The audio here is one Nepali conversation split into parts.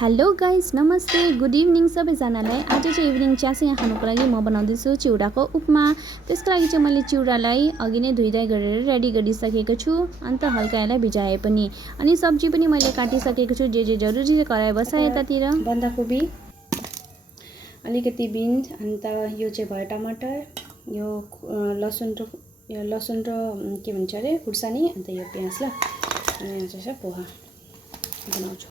हेलो गाइस, नमस्ते, गुड इभिनिङ सबैजनालाई। आज चाहिँ इभिनिङ चिया यहाँ खानुको लागि म बनाउँदैछु चिउराको उपमा। त्यसको लागि चाहिँ मैले चिउरालाई अघि नै धुइधाइ गरेर रेडी गरिसकेको छु, अन्त हल्का यसलाई भिजाए पनि। अनि सब्जी पनि मैले काटिसकेको छु, जे जरुरी छ कराई बसाए यतातिर। बन्दाकोपी, अलिकति बिन्स, अन्त यो चाहिँ भयो टमाटर, यो लसुन र के भन्छ अरे खुर्सानी, अन्त यो प्याज ल। अनि यहाँ चाहिँ पोहा बनाउँछु।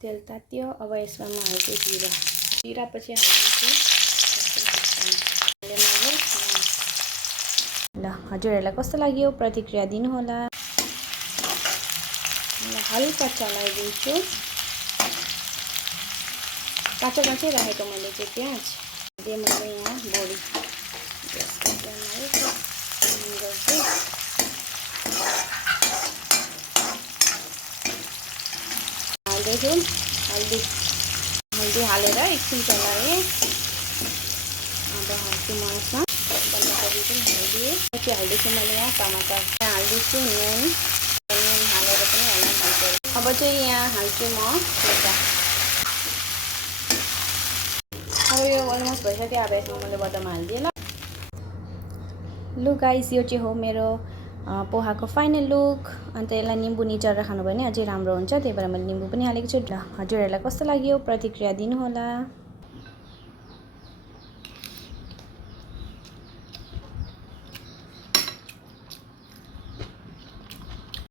तेल तात्यो, अब यसमा म हाल्छु जिरा पछि हाल्छु। ल हजुरहरूलाई कस्तो लाग्यो प्रतिक्रिया दिनुहोला। हल्का चलाइदिन्छु। काँचो राखेको मैले चाहिँ प्याज दे मैले यहाँ बोडी हाल्दैछु। हल्दी हालेर एकछिन चलाएँ। अब हाल्छु म यसमा बन्दाकोपी पनि हालिदिएँ। पछि हाल्दैछु मैले यहाँ टमाटर हाल्दैछु, नुन हालेर पनि हाल्छु। अब चाहिँ यहाँ हाल्छु म एउटा। अब यो अलमोस्ट भइसक्यो। अब यसमा मैले बटरमा हालिदिएँ ल। लु गाइस, यो चाहिँ हो मेरो पोहाको फाइनल लुक। अन्त यसलाई निम्बु निचोरेर खानु भने अझै राम्रो हुन्छ, त्यही भएर मैले निम्बु पनि हालेको छु। ल हजुरहरूलाई कस्तो लाग्यो प्रतिक्रिया दिनुहोला।